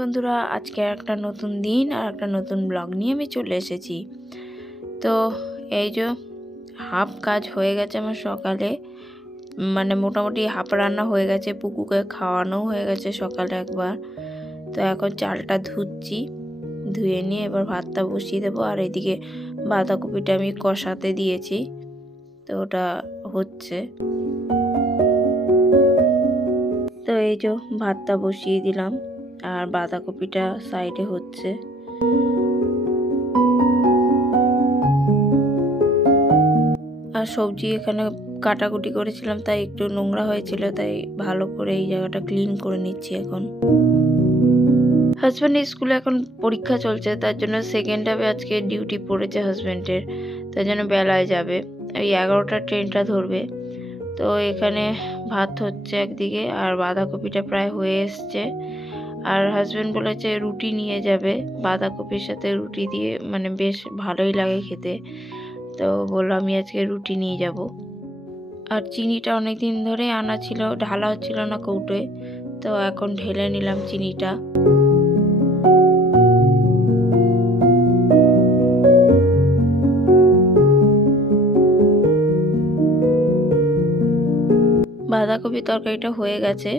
বন্ধুরা, আজকে একটা নতুন দিন আর একটা নতুন ব্লগ নিয়ে আমি চলে এসেছি। তো এই যে হাফ কাজ হয়ে গেছে আমার সকালে, মানে মোটামুটি হাফ রান্না হয়ে গেছে, পুকুকে খাওয়ানো হয়ে গেছে সকালে একবার। তো এখন চালটা ধুচ্ছি, ধুয়ে নিয়ে এবার ভাতটা বসিয়ে দেবো। আর এইদিকে বাঁধাকপিটা আমি কষাতে দিয়েছি, তো ওটা হচ্ছে। তো এই যে ভাতটা বসিয়ে দিলাম আর বাঁধাকপিটা সাইডে হচ্ছে। আর সবজি এখানে কাটাকুটি করেছিলাম, তাই একটু নোংরা হয়েছিল, তাই ভালো করে এই জায়গাটা ক্লিন করে নিচ্ছি এখন। হাজব্যান্ডের স্কুলে এখন পরীক্ষা চলছে, তার জন্য সেকেন্ড হাফে আজকে ডিউটি পড়েছে হাজব্যান্ডের, তার জন্য বেলায় যাবে, ওই 11টার ট্রেনটা ধরবে। তো এখানে ভাত হচ্ছে একদিকে আর বাঁধাকপিটা প্রায় হয়ে এসছে। আর হাজব্যান্ড বলেছে রুটি নিয়ে যাবে, বাঁধাকপির সাথে রুটি দিয়ে মানে বেশ ভালোই লাগে খেতে। তো বললো আমি আজকে রুটি নিয়ে যাব। আর চিনিটা অনেক দিন ধরে আনা ছিল, ঢালা হচ্ছিল না কৌটোয়, তো এখন ঢেলে নিলাম চিনিটা। বাঁধাকপি তরকারিটা হয়ে গেছে,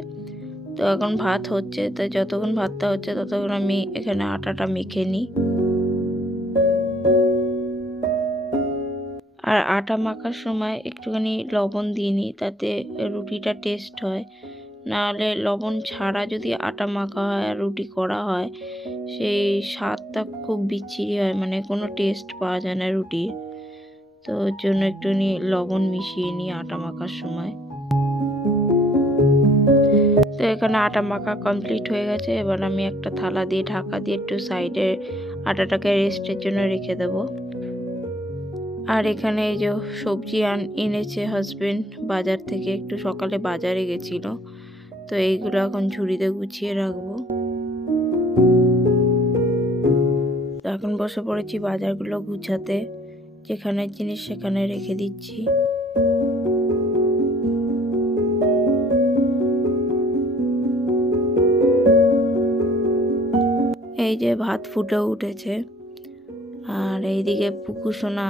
তো এখন ভাত হচ্ছে। তো যতক্ষণ ভাতটা হচ্ছে ততক্ষণ আমি এখানে আটাটা মেখে নিই। আর আটা মাখার সময় একটুখানি লবণ দিয়ে নিই, তাতে রুটিটা টেস্ট হয়। নাহলে লবণ ছাড়া যদি আটা মাখা হয় আর রুটি করা হয়, সেই স্বাদটা খুব বিচ্ছিরি হয়, মানে কোনো টেস্ট পাওয়া যায় না রুটির। তো ওর জন্য একটুখানি লবণ মিশিয়ে নিই আটা মাখার সময়। তো এখানে আটা মাখা কমপ্লিট হয়ে গেছে। এবার আমি একটা থালা দিয়ে ঢাকা দিয়ে একটু সাইডে আটাটাকে রেস্টের জন্য রেখে দেবো। আর এখানে এই যে সবজি এনেছে হাজবেন্ড বাজার থেকে, একটু সকালে বাজারে গেছিল, তো এইগুলো এখন ঝুড়িতে গুছিয়ে রাখবো। তো এখন বসে পড়েছি বাজারগুলো গুছাতে, যেখানে জিনিস সেখানে রেখে দিচ্ছি। এই যে ভাত ফুটে উঠেছে, আর এইদিকে পুকুসোনা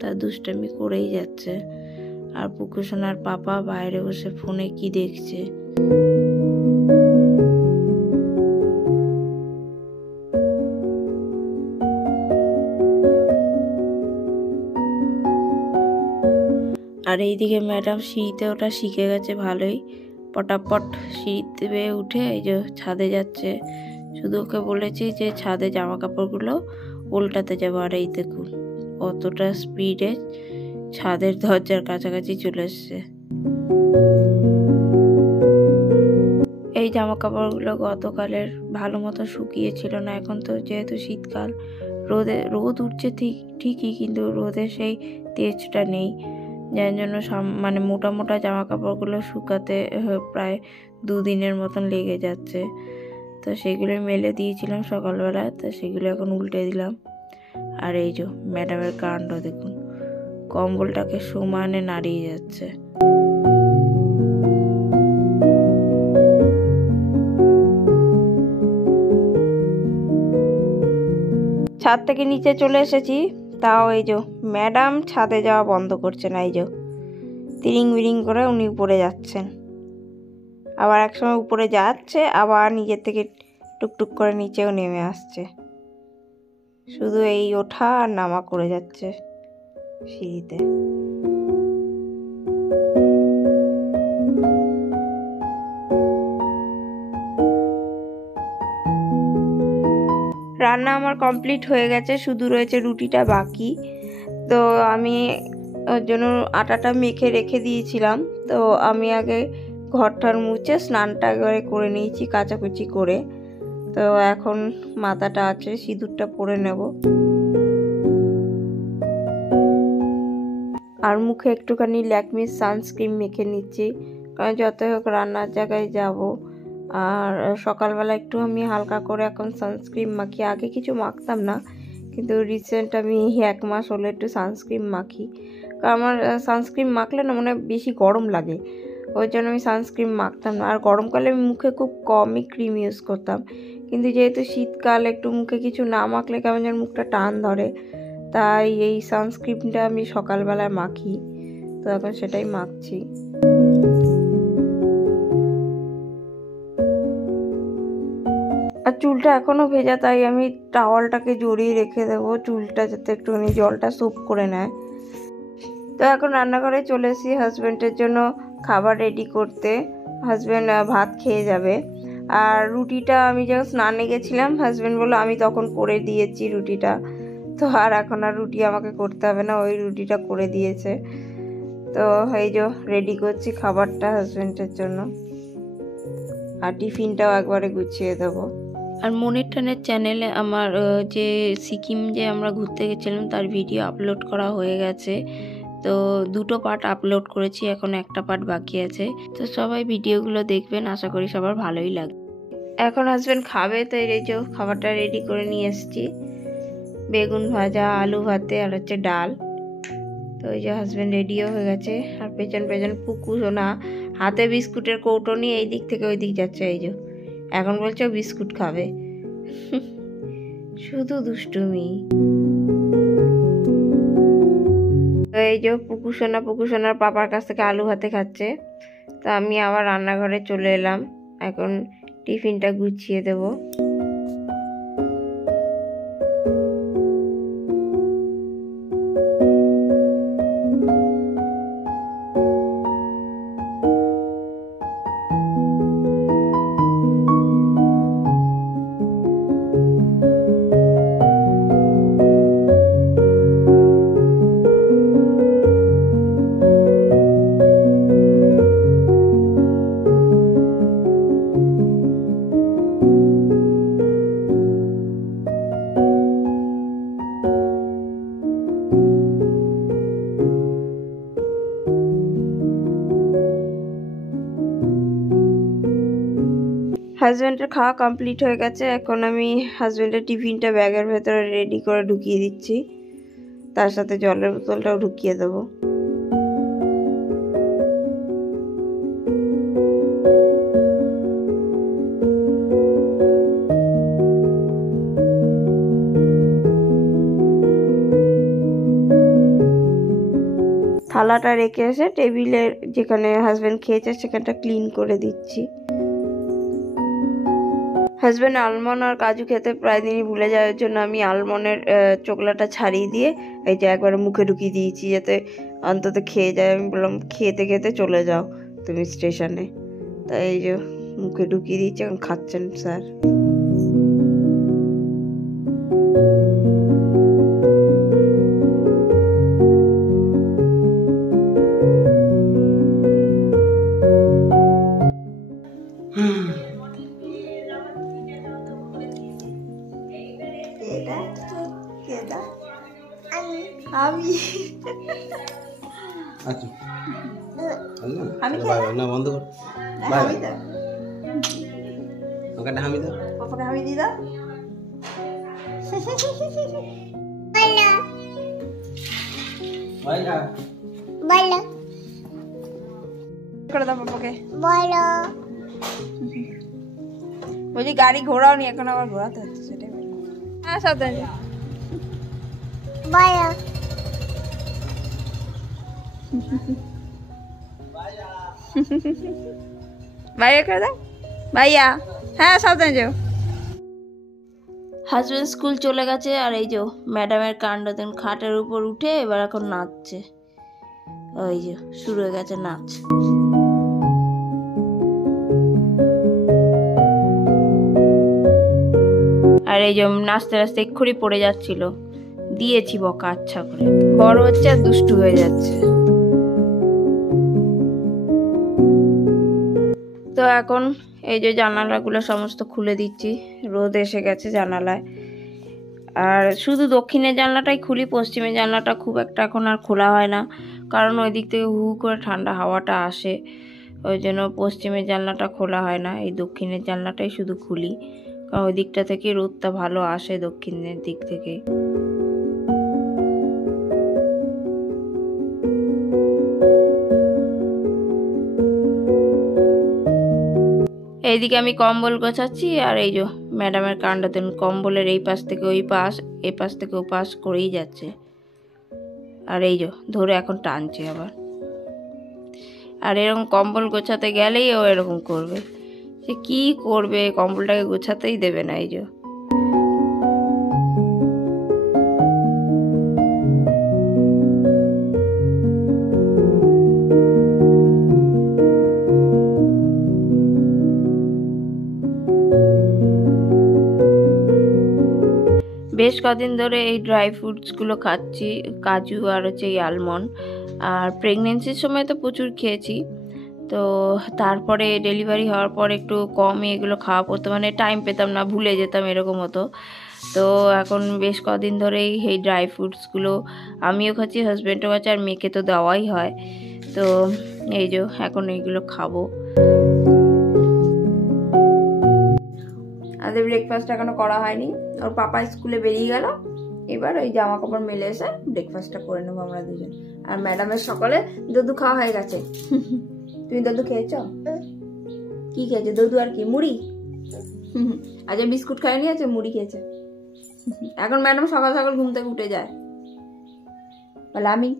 তার দুষ্টামি করেই যাচ্ছে। আর পুকুসোনার পাপা বাইরে বসে ফোনে কি দেখছে। আর এইদিকে ম্যাডাম সিঁড়িতে ওটা শিখে গেছে ভালোই, পটাপট সিঁড়িতে বেয়ে উঠে এই যে ছাদে যাচ্ছে। শুধু ওকে বলেছি যে ছাদে জামা কাপড়গুলো উল্টাতে যাবো। আর এই দেখুন কতটা স্পিডে ছাদের দরজার কাছাকাছি চলে এসছে। এই জামা কাপড়গুলো গতকালের ভালো মতো শুকিয়েছিল না। এখন তো যেহেতু শীতকাল, রোদ উঠছে ঠিকই, কিন্তু রোদের সেই তেজটা নেই, যার জন্য মানে মোটা মোটা জামা কাপড়গুলো শুকাতে প্রায় 2 দিনের মতন লেগে যাচ্ছে। তো সেগুলো মেলে দিয়েছিলাম সকালবেলা, তো সেগুলো এখন উল্টে দিলাম। আর এই যে ম্যাডামের কাণ্ড দেখুন, কম্বলটাকে সমানে নাড়িয়ে যাচ্ছে। ছাদ থেকে নিচে চলে এসেছি, তাও এই যে ম্যাডাম ছাদে যাওয়া বন্ধ করছে না। এই যে তিরিং বিরিং করে উনি উপরে যাচ্ছেন, আবার একসময় উপরে যাচ্ছে, আবার নিজের থেকে টুকটুক করে নিচেও নেমে আসছে। শুধু এই ওঠা আর নামা করে যাচ্ছে সিঁড়িতে। রান্না আমার কমপ্লিট হয়ে গেছে, শুধু রয়েছে রুটিটা বাকি। তো আমি ওর জন্য আটাটা মেখে রেখে দিয়েছিলাম। তো আমি আগে ঘরটার মুছে স্নানটা একবারে করে নিয়েছি কাচাকুচি করে। তো এখন মাথাটা আছে, সিঁদুরটা পরে নেব। আর মুখে একটুখানি ল্যাকমির সানস্ক্রিন মেখে নিচ্ছি, কারণ যতই হোক রান্নার জায়গায় যাব। আর সকালবেলা একটু আমি হালকা করে এখন সানস্ক্রিন মাখি, আগে কিছু মাখতাম না, কিন্তু রিসেন্ট আমি 1 মাস হলো একটু সানস্ক্রিন মাখি। কারণ আমার সানস্ক্রিন মাখলে না মানে বেশি গরম লাগে, ওই জন্য আমি সানস্ক্রিন মাখতাম না। আর গরমকালে আমি মুখে খুব কমই ক্রিম ইউজ করতাম, কিন্তু যেহেতু শীতকাল একটু মুখে কিছু না মাখলে কেমন যেন মুখটা টান ধরে, তাই এই সানস্ক্রিনটা আমি সকালবেলায় মাখি। তো এখন সেটাই মাখছি। আর চুলটা এখনও ভেজা, তাই আমি টাওয়ালটাকে জড়িয়ে রেখে দেবো, চুলটা যাতে একটুখানি জলটা সোপ করে নেয়। তো এখন রান্নাঘরে চলে এসেছি হাজব্যান্ডের জন্য খাবার রেডি করতে। হাজব্যান্ড ভাত খেয়ে যাবে। আর রুটিটা আমি যখন স্নানে গেছিলাম, হাজব্যান্ড বললো আমি তখন করে দিয়েছি রুটিটা, তো আর এখন আর রুটি আমাকে করতে হবে না, ওই রুটিটা করে দিয়েছে। তো এই যে রেডি করছি খাবারটা হাজব্যান্ডের জন্য, আর টিফিনটাও একবারে গুছিয়ে দেবো। আর মনের টানের চ্যানেলে আমার যে সিকিম যে আমরা ঘুরতে গেছিলাম তার ভিডিও আপলোড করা হয়ে গেছে। তো 2টো পার্ট আপলোড করেছি, এখন একটা পার্ট বাকি আছে। তো সবাই ভিডিওগুলো দেখবেন, আশা করি সবার ভালোই লাগবে। এখন হাজব্যান্ড খাবে, তাই এই যে খাবারটা রেডি করে নিয়ে এসেছি। বেগুন ভাজা, আলু ভাতে আর হচ্ছে ডাল। তো এই যে হাজব্যান্ড রেডিও হয়ে গেছে। আর পেছন পেছন পুকু সোনা হাতে বিস্কুটের কৌটো নিয়ে এই দিক থেকে ওই দিক যাচ্ছে। এই যে এখন বলছে বিস্কুট খাবে, শুধু দুষ্টুমি। তো এই যে পুকু সোনার পাপার কাছ থেকে আলু ভাতে খাচ্ছে। তো আমি আবার রান্নাঘরে চলে এলাম, এখন টিফিনটা গুছিয়ে দেবো। হাজব্যান্ডের খাওয়া কমপ্লিট হয়ে গেছে। এখন আমি হাজব্যান্ডের টিফিনটা ব্যাগের ভেতরে রেডি করে ঢুকিয়ে দিচ্ছি, তার সাথে জলের বোতলটাও ঢুকিয়ে দেবো। থালাটা রেখে এসে টেবিলের যেখানে হাজব্যান্ড খেয়েছে সেখানটা ক্লিন করে দিচ্ছি। হাজব্যান্ড আলমন্ড আর কাজু খেতে প্রায় দিনই ভুলে যাওয়ার জন্য আমি আলমন্ডের চোকলাটা ছাড়িয়ে দিয়ে এই যে একবারে মুখে ঢুকিয়ে দিয়েছি, যাতে অন্তত খেয়ে যায়। আমি বললাম খেতে খেতে চলে যাও তুমি স্টেশনে, তাই এই যে মুখে ঢুকিয়ে দিয়েছি, এখন খাচ্ছেন স্যার। আমি না বন্ধ কর, ওকে হামি দাও, পাপাকে হামি দিয়ে দাও। করে দাও পাপাকে, বলছি গাড়ি ঘোরাও নি, এখন আবার ঘোরাতে হচ্ছে, সেটাই। হ্যাঁ সাবধানে বাইরে করে দাও ভাইয়া। হ্যাঁ সাবধানে যাও। হাজব্যান্ড স্কুল চলে গেছে, আর এই যে ম্যাডামের কাণ্ড দেন, খাটের উপর উঠে এবার এখন নাচছে। ওই যে শুরু হয়ে গেছে নাচ। আর এই যে নাচতে নাচতে এক্ষুনি পড়ে যাচ্ছিল, দিয়েছি বকা আচ্ছা করে। বড় হচ্ছে আর দুষ্টু হয়ে যাচ্ছে। তো এখন এই যে জানালাগুলো সমস্ত খুলে দিচ্ছি, রোদ এসে গেছে জানালায়। আর শুধু দক্ষিণের জানলাটাই খুলি, পশ্চিমের জানলাটা খুব একটা এখন আর খোলা হয় না, কারণ ওই দিক থেকে হু হু করে ঠান্ডা হাওয়াটা আসে, ওই জন্য পশ্চিমের জানলাটা খোলা হয় না। এই দক্ষিণের জানলাটাই শুধু খুলি, কারণ ওই দিকটা থেকে রোদটা ভালো আসে দক্ষিণের দিক থেকে। এইদিকে আমি কম্বল গোছাচ্ছি, আর এই যে ম্যাডামের কাণ্ড দেখুন, কম্বলের এই পাশ থেকে ওই পাশ, এই পাশ থেকে ও পাশ করেই যাচ্ছে। আর এই যে ধরে এখন টানছে আবার। আর এরকম কম্বল গোছাতে গেলেই ও এরকম করবে। সে কি করবে, কম্বলটাকে গোছাতেই দেবে না। এই যে বেশ কদিন ধরে এই ড্রাই ফ্রুটসগুলো খাচ্ছি, কাজু আর হচ্ছে এই আলমন্ড। আর প্রেগনেন্সির সময় তো প্রচুর খেয়েছি, তো তারপরে ডেলিভারি হওয়ার পর একটু কমই এগুলো খাওয়া পড়তো, মানে টাইম পেতাম না, ভুলে যেতাম, এরকম হতো। তো এখন বেশ কদিন ধরেই এই ড্রাই ফ্রুটসগুলো আমিও খাচ্ছি, হাজব্যান্ডও খাচ্ছে, আর মেয়েকে তো দেওয়াই হয়। তো এই যে এখন এইগুলো খাবো। আমাদের ব্রেকফাস্ট এখনো করা হয়নি, ওর পাপা স্কুলে বেরিয়ে গেল, এবার ওই জামা কাপড় মেলে এসে ব্রেকফাস্টটা করে নেবো আমরা দুজন। আর ম্যাডামের সকালে দুধু খাওয়া হয়ে গেছে। তুমি দুধু খেয়েছ? কি খেয়েছো? দুধু আর কি? মুড়ি? আচ্ছা, বিস্কুট খায়নি, আছে মুড়ি খেয়েছে। এখন ম্যাডাম সকাল সকাল ঘুম থেকে উঠে যায়, বলে আমি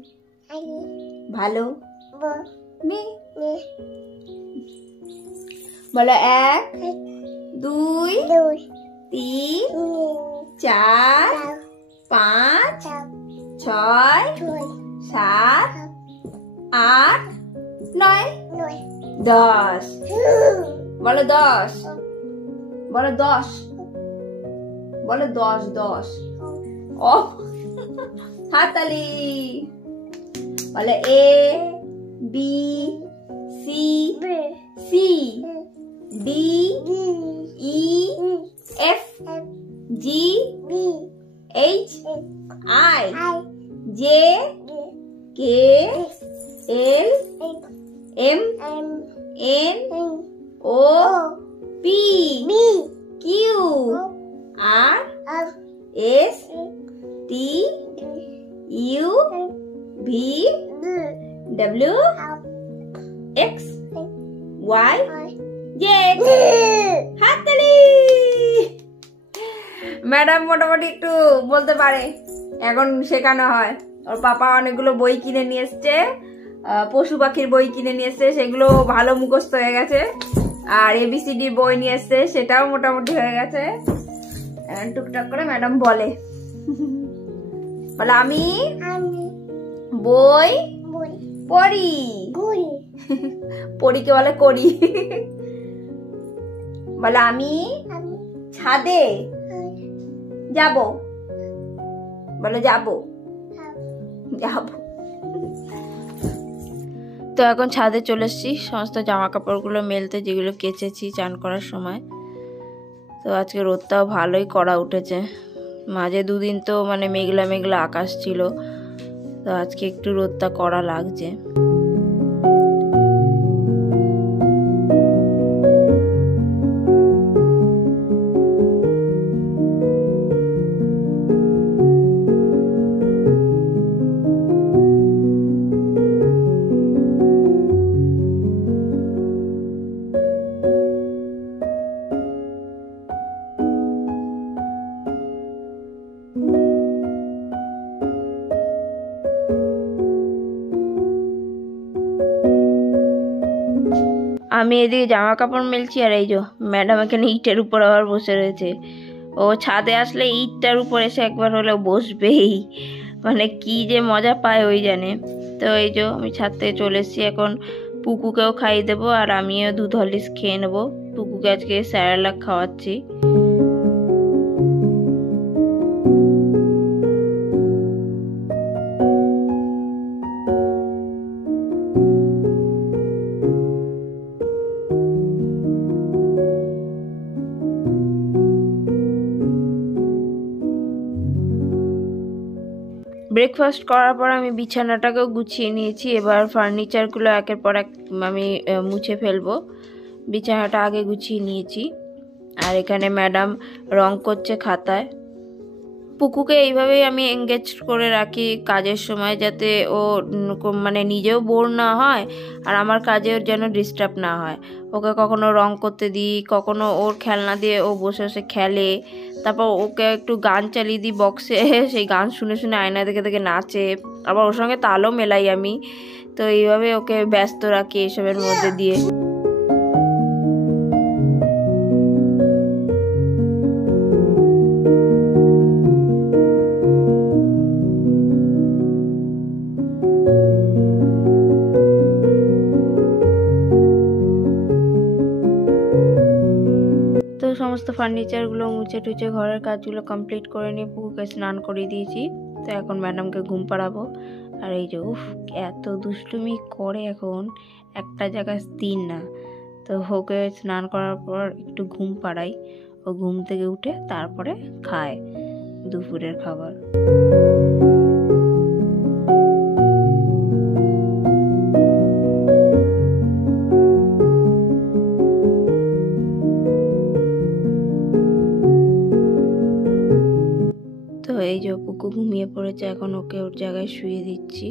ভালো মেয়ে। বলো 1 2 3 4 5 6 7 8 9 10। বলো 10, বলো 10, বলো 10 10। ও হাততালি। বলো A B C C D E F G H I J K L M N O P Q R S T U V W X Y Z। হাততালি। ম্যাডাম মোটামুটি একটু বলতে পারে, এখন শেখানো হয়। ওর পাপা অনেকগুলো বই কিনে নিয়ে এসছে, পশু পাখির বই কিনে নিয়ে এসছে, সেগুলো ভালো মুখস্থ হয়ে গেছে। আর ABCD বই নিয়ে এসছে, সেটাও মোটামুটি হয়ে গেছে। টুকটাক করে ম্যাডাম বলে, বলে আমি বই পড়ি। পড়িকে বলে করি। বলে আমি ছাদে যাব। বলে যাব যাব। তো এখন ছাদে চলে এসেছি সমস্ত জামা কাপড়গুলো মেলতে, যেগুলো কেচেছি চান করার সময়। তো আজকে রোদটাও ভালোই কড়া উঠেছে, মাঝে দুদিন তো মানে মেঘলা মেঘলা আকাশ ছিল, তো আজকে একটু রোদটা কড়া লাগছে। আমি এদিকে জামা কাপড় মেলছি, আর এই যে ম্যাডাম এখানে ইটের উপর আবার বসে রয়েছে। ও ছাদে আসলে ইটটার উপর এসে একবার হলেও বসবেই, মানে কি যে মজা পায় ওই জানে। তো এই যে আমি ছাদ থেকে চলে এসেছি, এখন পুকুকেও খাইয়ে দেবো, আর আমিও দুধ হরলিক্স খেয়ে নেবো। পুকুকে আজকে স্যারেলাক খাওয়াচ্ছি। ব্রেকফাস্ট করার পর আমি বিছানাটাকেও গুছিয়ে নিয়েছি, এবার ফার্নিচারগুলো একের পর এক আমি মুছে ফেলবো। বিছানাটা আগে গুছিয়ে নিয়েছি, আর এখানে ম্যাডাম রং করছে খাতায়। পুকুকে এইভাবেই আমি এঙ্গেজ করে রাখি কাজের সময়, যাতে ও মানে নিজেও বোর না হয় আর আমার কাজেও যেন ডিস্টার্ব না হয়। ওকে কখনো রং করতে দিই, কখনো ওর খেলনা দিয়ে ও বসে বসে খেলে, তারপর ওকে একটু গান চালিয়ে দিই বক্সে, সেই গান শুনে শুনে আয়না দেখে দেখে নাচে, আবার ওর সঙ্গে তালও মেলাই আমি। তো এইভাবে ওকে ব্যস্ত রাখি এসবের মধ্যে দিয়ে। তো সমস্ত ফার্নিচারগুলো মুছে টুছে ঘরের কাজগুলো কমপ্লিট করে নিয়ে পুকুকে স্নান করিয়ে দিয়েছি। তো এখন ম্যাডামকে ঘুম পাড়াবো। আর এই যে এত দুষ্টুমি করে, এখন একটা জায়গায় স্থির না। তো ওকে স্নান করার পর একটু ঘুম পাড়াই, ও ঘুম থেকে উঠে তারপরে খায় দুপুরের খাবার। তো এই যে পুকু ঘুমিয়ে পড়েছে, এখন ওকে ওর জায়গায় শুয়ে দিচ্ছি।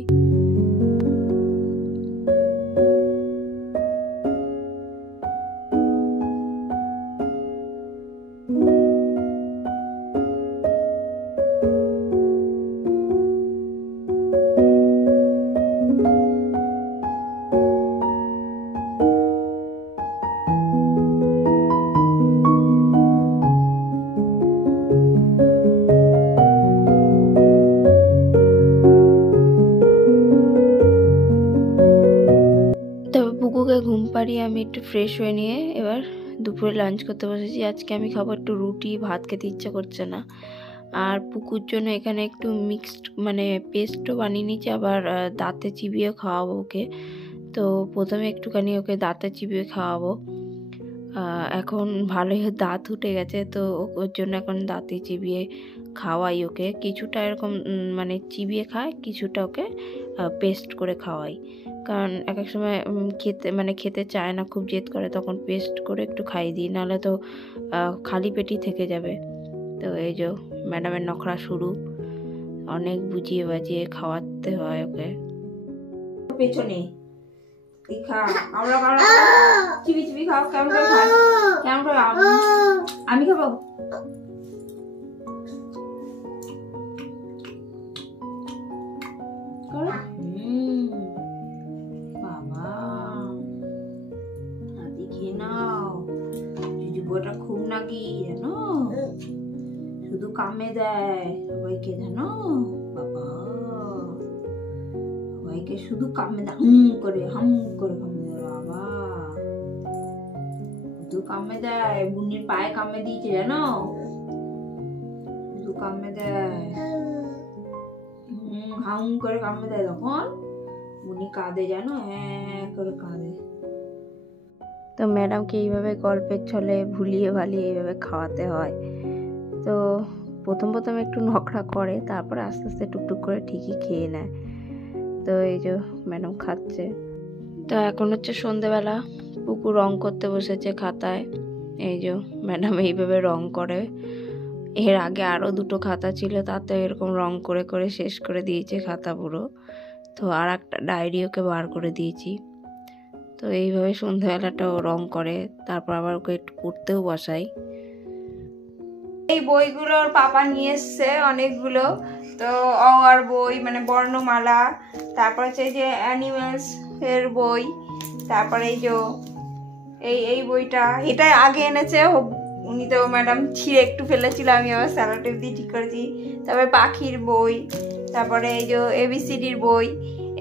পুকুকে ঘুম পাড়িয়ে আমি একটু ফ্রেশ হয়ে নিয়ে এবার দুপুরে লাঞ্চ করতে বসেছি। আজকে আমি খাবো একটু রুটি, ভাত খেতে ইচ্ছে করছে না। আর পুকুর জন্য এখানে একটু মিক্সড মানে পেস্টও বানিয়ে নিয়েছি, আবার দাঁতে চিবিয়ে খাওয়াবো ওকে। তো প্রথমে একটুখানি ওকে দাঁতে চিবিয়ে খাওয়াবো। এখন ভালোই দাঁত উঠে গেছে, তো ওর জন্য এখন দাঁতে চিবিয়ে খাওয়াই ওকে। কিছুটা এরকম মানে চিবিয়ে খায়, কিছুটা ওকে পেস্ট করে খাওয়াই। কারণ এক এক সময় খেতে চায় না, খুব জেদ করে, তখন পেস্ট করে একটু খাইয়ে দিই, নাহলে তো খালি পেটই থেকে যাবে। তো এই যে ম্যাডামের নখরা শুরু, অনেক বুঝিয়ে বাজিয়ে খাওয়াতে হয় ওকে। পেছনে চিবি চিবি খাও, কেমন করে খাও, কেমন করে আমি খাবো। বাবা হাতি খেয়ে নাও, জুজুবটা খুব নাকি জানো, শুধু কামে দেয় সবাইকে জানো। বাবা সবাইকে শুধু কামে দেয়, হাম করে কামে দেয়। বাবা শুধু কামে দেয়, বুনির পায়ে কামে দিয়েছে জানো, শুধু কামে দেয়, হাম করে কামে দেয়। তখন বুনি কাঁদে জানো, হ্যাঁ করে কাঁদে। তো ম্যাডামকে এইভাবে গল্পের ছলে ভুলিয়ে ভালিয়ে এইভাবে খাওয়াতে হয়। তো প্রথম একটু নখরা করে, তারপরে আস্তে আস্তে টুকটুক করে ঠিকই খেয়ে নেয়। তো এই যে ম্যাডাম খাচ্ছে। তো এখন হচ্ছে সন্ধেবেলা, পুকু রং করতে বসেছে খাতায়। এই যে ম্যাডাম এইভাবে রং করে। এর আগে আরও দুটো খাতা ছিল, তাতে এরকম রং করে করে শেষ করে দিয়েছে খাতা পুরো। তো আর একটা ডায়েরি ওকে বার করে দিয়েছি। তো এইভাবে সন্ধ্যাবেলাটাও রং করে, তারপর আবার ওকে একটু পড়তেও বসাই। এই বইগুলো ওর পাপা নিয়ে এসছে অনেকগুলো। তো অর বই মানে বর্ণমালা, তারপর হচ্ছে এই যে অ্যানিমেলস এর বই, তারপরে এই যে এই বইটা, এটা আগে এনেছে উনি, তো ম্যাডাম ছিঁড়ে একটু ফেলেছিল, আমি আবার স্যালোটেপ দিয়ে ঠিক করেছি। তারপরে পাখির বই, তারপরে এই যে ABCDর বই,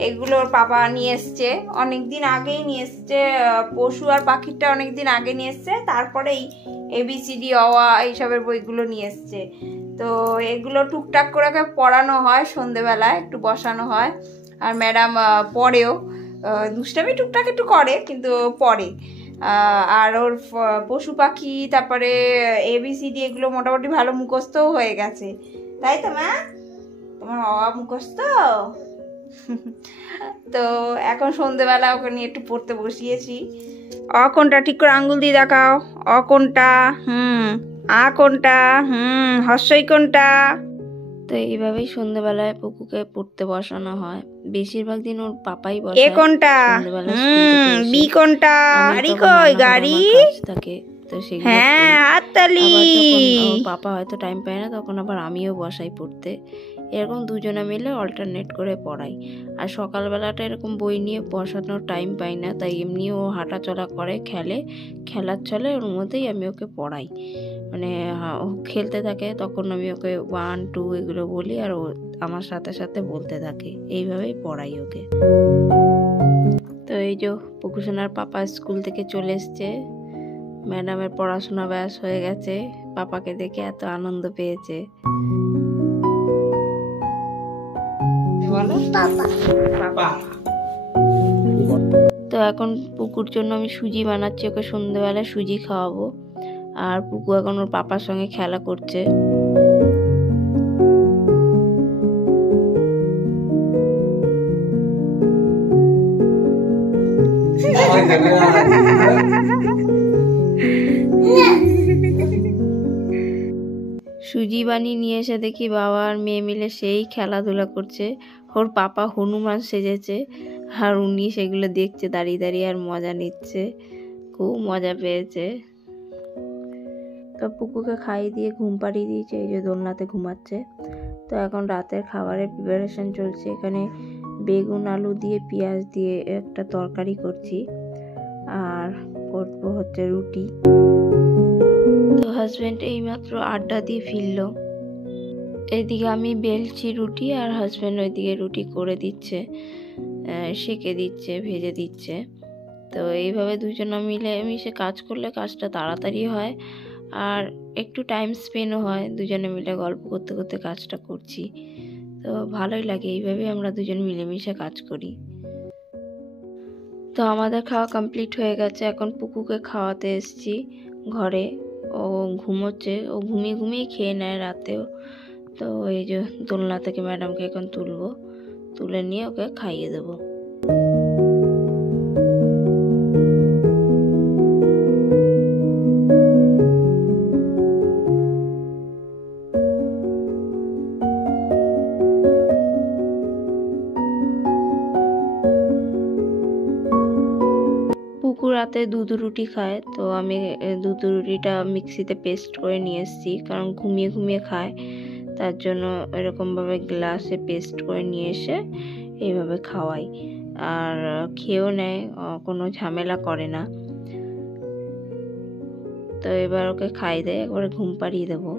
এগুলো ওর পাপা নিয়ে এসছে, অনেকদিন আগেই নিয়ে এসছে। পশু আর পাখিরটা অনেকদিন আগে নিয়ে এসছে, তারপরে এই ABCD অওয়া এইসবের বইগুলো নিয়ে এসছে। তো এগুলো টুকটাক করে পড়ানো হয়, সন্ধেবেলায় একটু বসানো হয়। আর ম্যাডাম পড়েও, দুষ্টামি টুকটাক একটু করে কিন্তু পড়ে। আর ওর পশু পাখি, তারপরে ABCD এগুলো মোটামুটি ভালো মুখস্থও হয়ে গেছে, তাই তো মা? তোমার অওয়া মুখস্থ। তো এখন সন্ধেবেলা ওকে নিয়ে একটু পড়তে বসিয়েছি। অ কোনটা ঠিক করে আঙ্গুল দিয়ে দেখাও, অ কোনটা, আ কোনটা, হর্ষই কোনটা, তো এইভাবেই সন্ধ্যেবেলায় পুকুকে পড়তে বসানো হয়। বেশিরভাগ দিন ওর পাপাই এ বসায়। কোনটা সন্ধ্যেবেলা স্কুল থেকে এসে বি কোনটা আমি গাড়ি তখন কই রান্নাঘরে গাড়ি আমার কাজ থাকে, তো সেগুলো হ্যাঁ করি। হাততালি আবার যখন ওর পাপা হয়তো টাইম পায় না তখন আবার আমিও বসাই পড়তে। এরকম দুজনে মিলে অল্টারনেট করে পড়াই। আর সকালবেলাটা এরকম বই নিয়ে বসানোর টাইম পাই না, তাই এমনি ও হাঁটাচলা করে, খেলার ছলে ওর মধ্যেই আমি ওকে পড়াই। মানে ও খেলতে থাকে তখন আমি ওকে 1 2 এগুলো বলি আর ও আমার সাথে সাথে বলতে থাকে, এইভাবেই পড়াই ওকে। তো এই যে পুকুসোনার পাপা স্কুল থেকে চলে এসছে, ম্যাডামের পড়াশোনা ব্যাস হয়ে গেছে, পাপাকে দেখে এত আনন্দ পেয়েছে। তো এখন পুকুর জন্য আমি সুজি বানাচ্ছি, ওকে সন্ধ্যেবেলায় সুজি খাওয়াবো। আর পুকু এখন ওর পাপার সঙ্গে খেলা করছে। সুজি বানিয়ে নিয়ে এসে দেখি বাবা আর মেয়ে মিলে সেই খেলাধুলা করছে। ওর পাপা হনুমান সেজেছে আর উনি সেগুলো দেখছে দাঁড়িয়ে দাঁড়িয়ে আর মজা নিচ্ছে, খুব মজা পেয়েছে। তো পুকুকে খাইয়ে দিয়ে ঘুম পাড়িয়ে দিয়েছে, এই যে দোলনাতে ঘুমাচ্ছে। তো এখন রাতের খাবারের প্রিপারেশন চলছে। এখানে বেগুন আলু দিয়ে পেঁয়াজ দিয়ে একটা তরকারি করছি আর করবো হচ্ছে রুটি। তো হাজব্যান্ড এইমাত্র আড্ডা দিয়ে ফিরল। এইদিকে আমি বেলছি রুটি আর হাজব্যান্ড ওইদিকে রুটি করে দিচ্ছে, সেঁকে দিচ্ছে, ভেজে দিচ্ছে। তো এইভাবে দুজনে মিলে মিশে কাজ করলে কাজটা তাড়াতাড়ি হয় আর একটু টাইম স্পেন্ডও হয়। দুজনে মিলে গল্প করতে করতে কাজটা করছি, তো ভালোই লাগে। এইভাবে আমরা দুজন মিলেমিশে কাজ করি। তো আমাদের খাওয়া কমপ্লিট হয়ে গেছে, এখন পুকুকে খাওয়াতে এসেছি ঘরে। ও ঘুমোচ্ছে, ও ঘুমিয়ে ঘুমিয়ে খেয়ে নেয় রাতেও। তো এই যে দোলনা থেকে ম্যাডামকে এখন তুলে নিয়ে ওকে খাইয়ে দেবো। পুকু রাতে দুধ রুটি খায়, তো আমি দুধ রুটিটা মিক্সিতে পেস্ট করে নিয়ে এসেছি, কারণ ঘুমিয়ে ঘুমিয়ে খায়, তার জন্য এরকমভাবে গ্লাসে পেস্ট করে নিয়ে এসে এইভাবে খাওয়াই। আর খেয়েও নেয়, কোনো ঝামেলা করে না। তো এবার ওকে খাই দেয়, একবারে ঘুম পাড়িয়ে দেবো।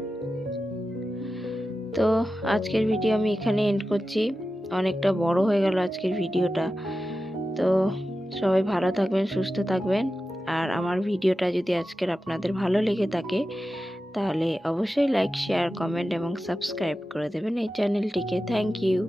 তো আজকের ভিডিও আমি এখানে এন্ড করছি, অনেকটা বড় হয়ে গেল আজকের ভিডিওটা। তো সবাই ভালো থাকবেন, সুস্থ থাকবেন। আর আমার ভিডিওটা যদি আজকের আপনাদের ভালো লেগে থাকে তাহলে অবশ্যই লাইক, শেয়ার, কমেন্ট এবং সাবস্ক্রাইব করে দেবেন এই চ্যানেলটিকে। Thank you.